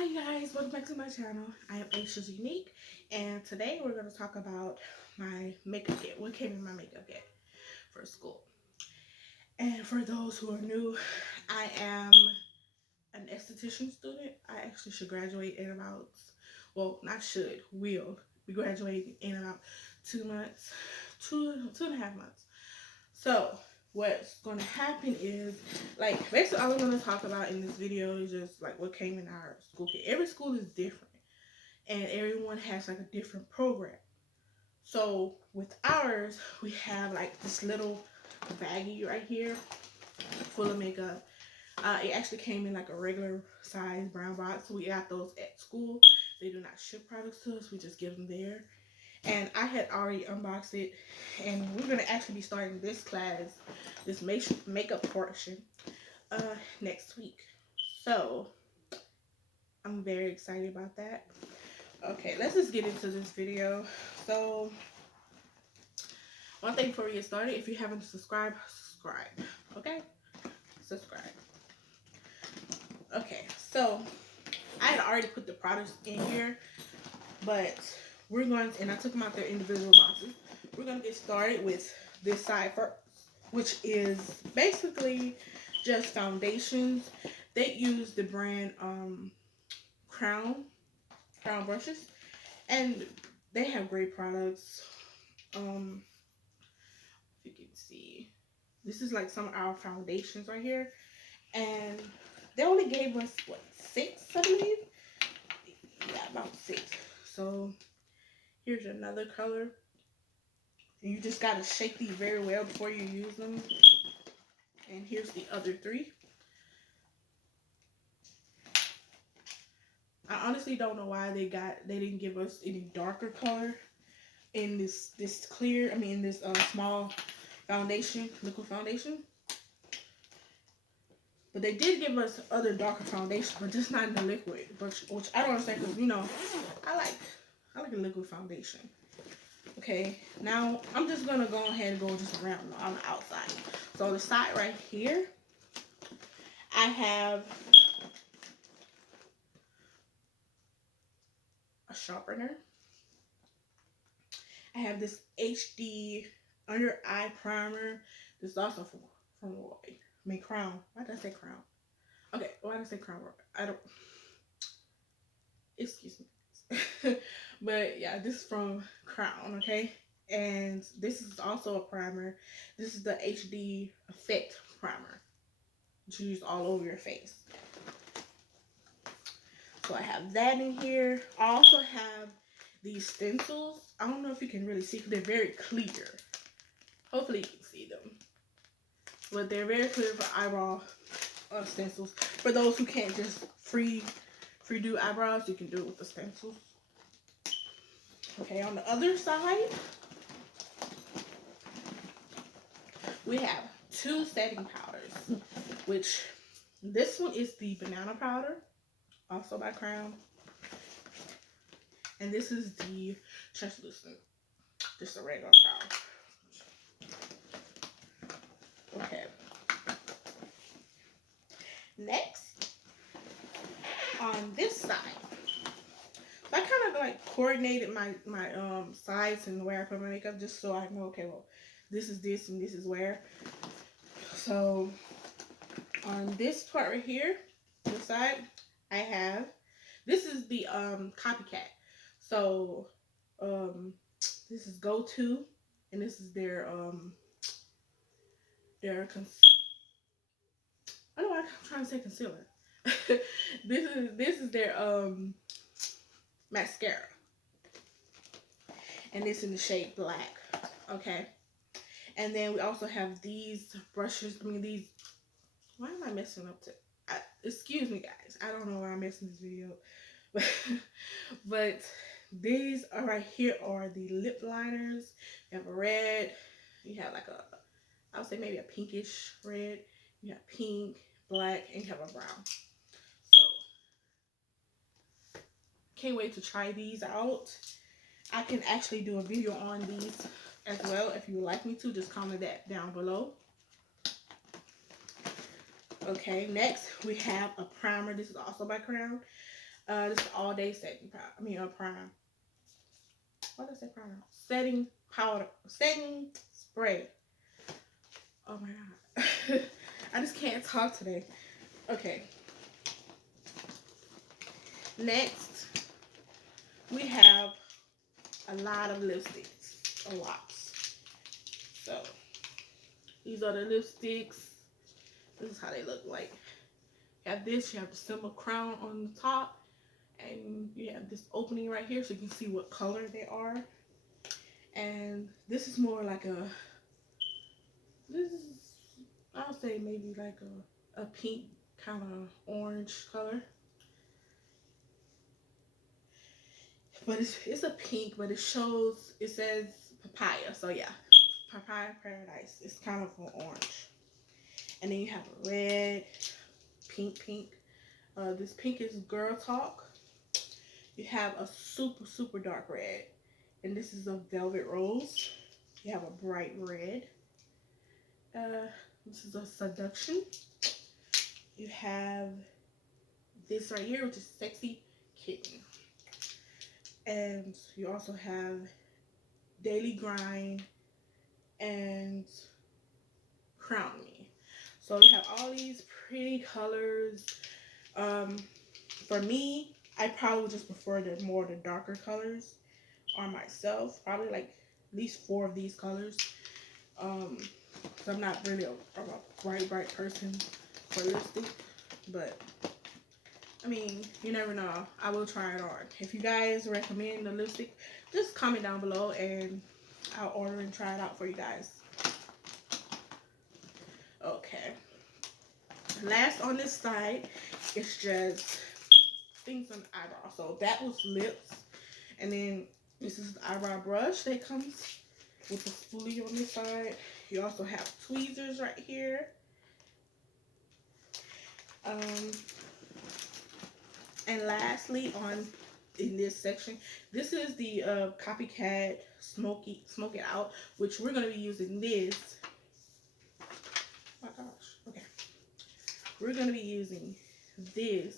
Hi guys, welcome back to my channel. I am aishasunique, and today we're going to talk about my makeup kit. What came in my makeup kit for school. And for those who are new, I am an esthetician student. I actually should graduate in about, well, not should, will be graduating in about 2 months, two and a half months. So what's going to happen is, like, basically all I'm going to talk about in this video is just like what came in our school kit. Every school is different and everyone has like a different program. So with ours, we have like this little baggie right here full of makeup. It actually came in like a regular size brown box. We got those at school. They do not ship products to us. We just give them there. And I had already unboxed it, and we're gonna actually be starting this class, this makeup portion, next week. So I'm very excited about that. Okay, let's just get into this video. So one thing before we get started, if you haven't subscribed, subscribe. Okay, subscribe. Okay, so I had already put the products in here, but we're going to, and I took them out their individual boxes. We're going to get started with this side first, which is basically just foundations. They use the brand Crown brushes, and they have great products. If you can see, this is like some of our foundations right here, and they only gave us what, 6, I believe. Yeah, about 6. So here's another color. And you just gotta shake these very well before you use them. And here's the other 3. I honestly don't know why they didn't give us any darker color in this clear. I mean this small foundation, liquid foundation. But they did give us other darker foundation, but just not in the liquid, which I don't understand because I like a liquid foundation. Okay, now I'm just gonna go ahead and go just around on the outside. So the side right here, I have a sharpener. I have this HD under eye primer. This is also from Roy. I mean Crown. Why did I say Crown? Okay, why did I say Crown? I don't. Excuse me. But yeah, this is from Crown. Okay, and this is also a primer. This is the HD Effect primer, which you use all over your face. So I have that in here. I also have these stencils. I don't know if you can really see because they're very clear. Hopefully you can see them. But they're very clear for eyebrow stencils. For those who can't just free do eyebrows, you can do it with the stencils. Okay, on the other side, we have 2 setting powders, which this one is the banana powder, also by Crown. And this is the translucent, just a regular powder. Okay. Next, on this side, I kind of like coordinated my sides and where I put my makeup just so I know, okay, well, this is this and this is where. So on this part right here, this side, I have, this is the copycat. So this is Go-To, and this is their I don't know why I'm trying to say concealer. this is their mascara, and this in the shade black. Okay, and then we also have these brushes. I mean these. Why am I messing up? Excuse me, guys. I don't know why I'm messing this video, but these are right here are the lip liners. You have a red. You have like a, I would say maybe a pinkish red. You have pink, black, and you have a brown. So can't wait to try these out. I can actually do a video on these as well if you would like me to. Just comment that down below. Okay, next we have a primer. This is also by Crown. This is all day setting powder. I mean, prime. What did I say? Prime. Setting powder. Setting spray. Oh my god. I just can't talk today. Okay. Next, we have a lot of lipsticks. A lot. So, these are the lipsticks. This is how they look like. You have this, you have the silver crown on the top, and you have this opening right here so you can see what color they are. And this is more like this is, I'll say maybe like a pink kind of orange color. But it's a pink, but it says papaya. So yeah, papaya paradise. It's kind of an orange. And then you have a red, pink. This pink is girl talk. You have a super dark red. And this is a velvet rose. You have a bright red. This is a seduction. You have this right here, which is sexy kitten. And you also have daily grind and crown me. So you have all these pretty colors. For me, I probably would just prefer the darker colors on myself. Probably like at least 4 of these colors. So I'm not really a bright person for lipstick, but I mean, you never know. I will try it on. If you guys recommend the lipstick, just comment down below and I'll order and try it out for you guys. Okay. Last on this side is just things on the eyebrow. So that was lips. And then this is the eyebrow brush that comes with the spoolie on this side. You also have tweezers right here. And lastly, in this section, this is the Copycat Smoke It Out, which we're going to be using this. Oh my gosh. Okay. We're going to be using this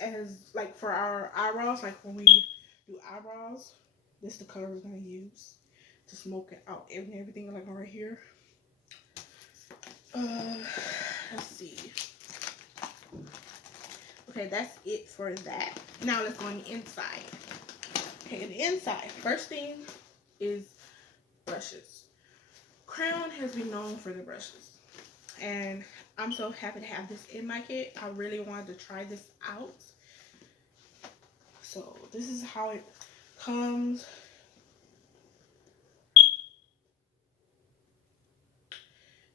as like for our eyebrows, like when we do eyebrows. This is the color we're going to use to smoke it out and everything like right here. Let's see. Okay, that's it for that. Now let's go on the inside. Okay, the inside. First thing is brushes. Crown has been known for the brushes. And I'm so happy to have this in my kit. I really wanted to try this out. So this is how it comes.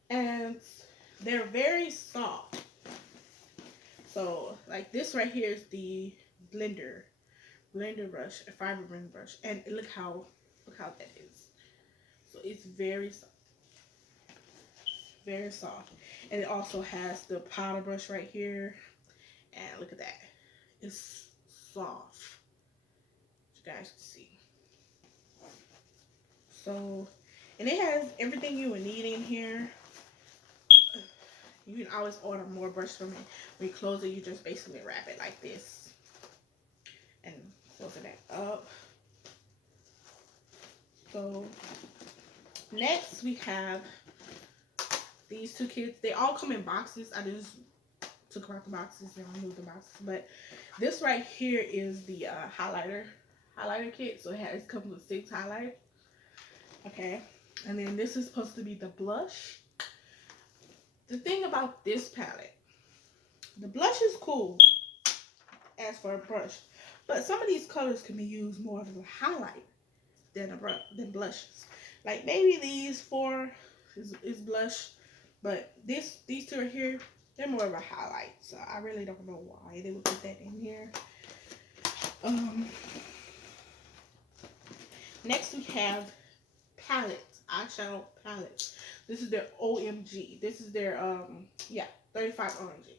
And they're very soft. So like this right here is the blender brush, a fiber blender brush, and look how that is. So it's very soft, and it also has the powder brush right here, and look at that, it's soft. You guys can see. So, and it has everything you would need in here. You can always order more brush from it. When you close it, you just basically wrap it like this and close it back up. So next we have these 2 kits. They all come in boxes. I just took out the boxes and removed the boxes. But this right here is the highlighter kit. So it comes with 6 highlighters. Okay, and then this is supposed to be the blush. The thing about this palette, the blush is cool as for a brush, but some of these colors can be used more as a highlight than blushes. Like maybe these 4 is blush, but these 2 right here, they're more of a highlight. So I really don't know why they would put that in here. Next we have palettes, eyeshadow palettes. This is their OMG. This is their 35 OMG.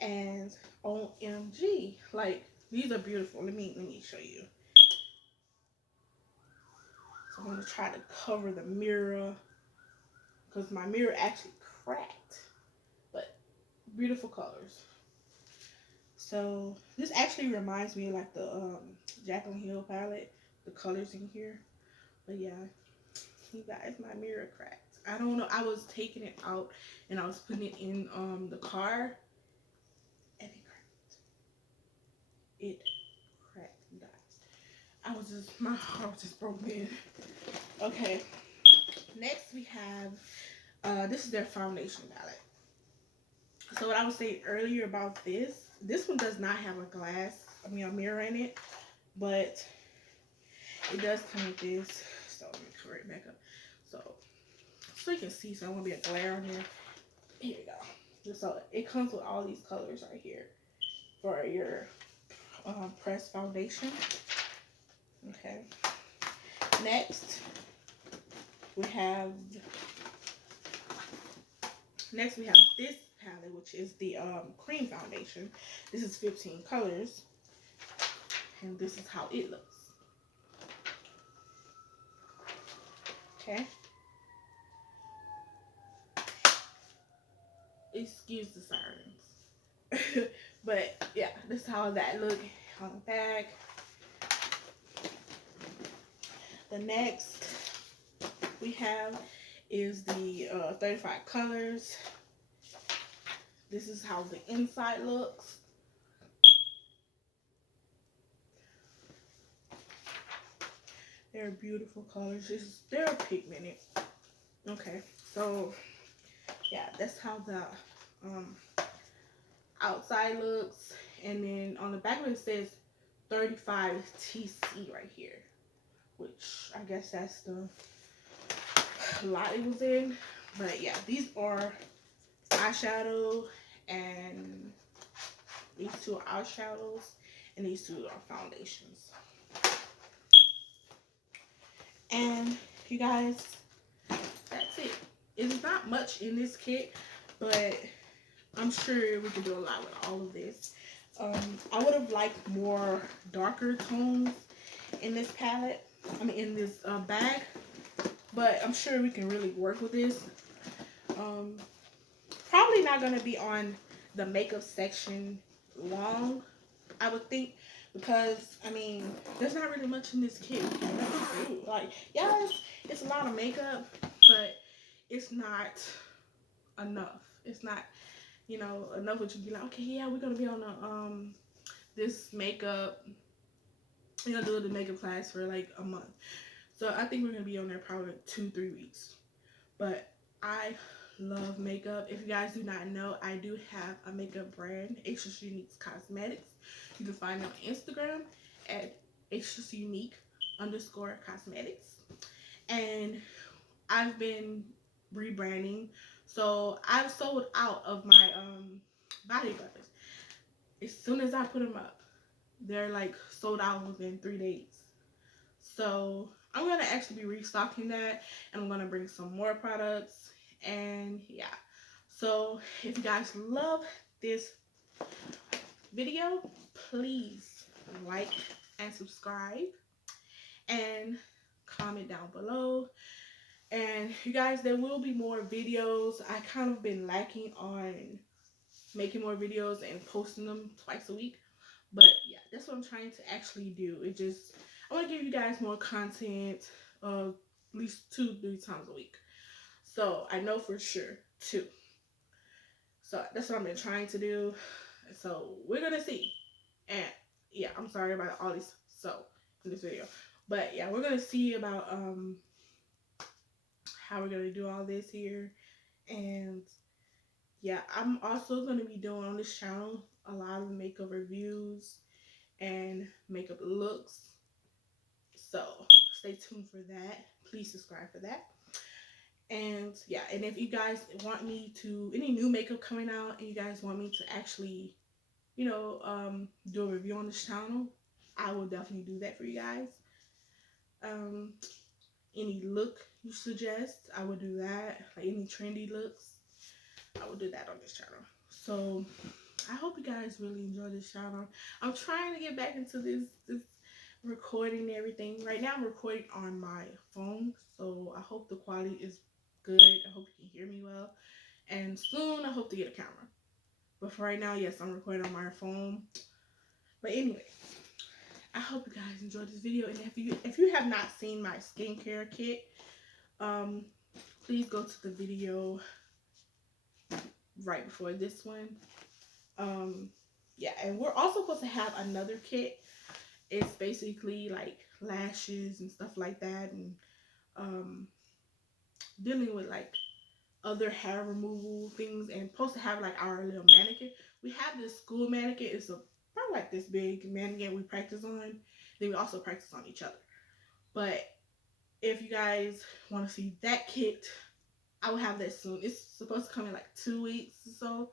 And OMG, like these are beautiful. Let me show you. So I'm gonna try to cover the mirror because my mirror actually cracked. But beautiful colors. So this actually reminds me of like the Jaclyn Hill palette, the colors in here. But yeah, you guys, my mirror cracked. I don't know. I was taking it out and I was putting it in the car, and it cracked, you guys. I was just my heart was just broken. Okay, next we have this is their foundation palette. So what I was saying earlier about this one does not have a a mirror in it, but it does come with this. So let me cover it back up. So you can see, so I won't be a glare on here. Here we go. So it comes with all these colors right here for your pressed foundation. Okay. Next, we have this palette, which is the cream foundation. This is 15 colors, and this is how it looks. Okay. Excuse the sirens. But yeah, this is how that look on the back. The next we have is the 35 colors. This is how the inside looks. They're beautiful colors. They're pigmented. Okay, so yeah, that's how the outside looks. And then on the back of it says 35 TC right here, which I guess that's the lot it was in. But yeah, these are eyeshadow, and these two are eyeshadows, and these two are foundations. And you guys, that's it. It's not much in this kit, but I'm sure we can do a lot with all of this. I would have liked more darker tones in this palette. I mean, in this bag, but I'm sure we can really work with this. Probably not gonna be on the makeup section long, I would think, because I mean, there's not really much in this kit. Like, yeah, it's a lot of makeup, but it's not enough. It's not, enough which would be like, okay, yeah, we're gonna be on this makeup, do the makeup class for like a month. So I think we're gonna be on there probably 2-3 weeks. But I love makeup. If you guys do not know, I do have a makeup brand, aishasunique cosmetics. You can find me on Instagram at aishasunique_cosmetics. And I've been rebranding. So I've sold out of my body butters. As soon as I put them up, they're like sold out within 3 days. So I'm going to actually be restocking that, and I'm going to bring some more products. And yeah, so if you guys love this video, please like and subscribe and comment down below. And you guys, there will be more videos. I kind of been lacking on making more videos and posting them twice a week, but yeah, that's what I'm trying to actually do. I want to give you guys more content, at least 2-3 times a week. So I know for sure 2. So that's what I've been trying to do. So we're gonna see. And yeah, I'm sorry about all this in this video, but yeah, we're gonna see about how we're gonna do all this here. And yeah, I'm also gonna be doing on this channel a lot of makeup reviews and makeup looks. So stay tuned for that. Please subscribe for that. And yeah, and if you guys want me to, any new makeup coming out, and you guys want me to actually, do a review on this channel, I will definitely do that for you guys. Any look you suggest, I will do that. Like any trendy looks, I will do that on this channel. So I hope you guys really enjoy this channel. I'm trying to get back into this recording and everything. Right now I'm recording on my phone, so I hope the quality is good. I hope you can hear me well. And soon I hope to get a camera. But for right now, yes, I'm recording on my phone. But anyway, I hope you guys enjoyed this video. And if you have not seen my skincare kit, please go to the video right before this one. Yeah, and we're also supposed to have another kit. It's basically like lashes and stuff like that, and dealing with like other hair removal things, and supposed to have like our little mannequin. We have this school mannequin. It's probably like this big mannequin we practice on. Then we also practice on each other. But if you guys want to see that kit, I will have that soon. It's supposed to come in like 2 weeks or so.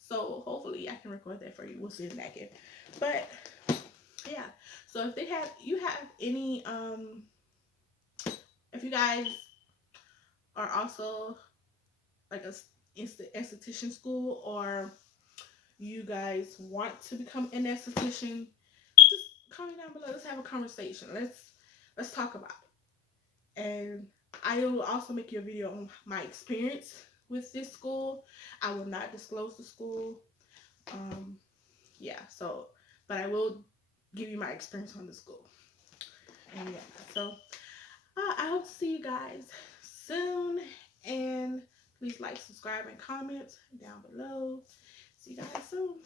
So hopefully I can record that for you. We'll see in that kit. But yeah. So if you have any if you guys are also like a esthetician school, or you guys want to become an esthetician, just comment down below. Let's have a conversation. Let's talk about it. And I will also make you a video on my experience with this school. I will not disclose the school. Yeah, so but I will give you my experience on the school. And yeah, so I hope to see you guys soon. And please like, subscribe, and comment down below. See you guys soon.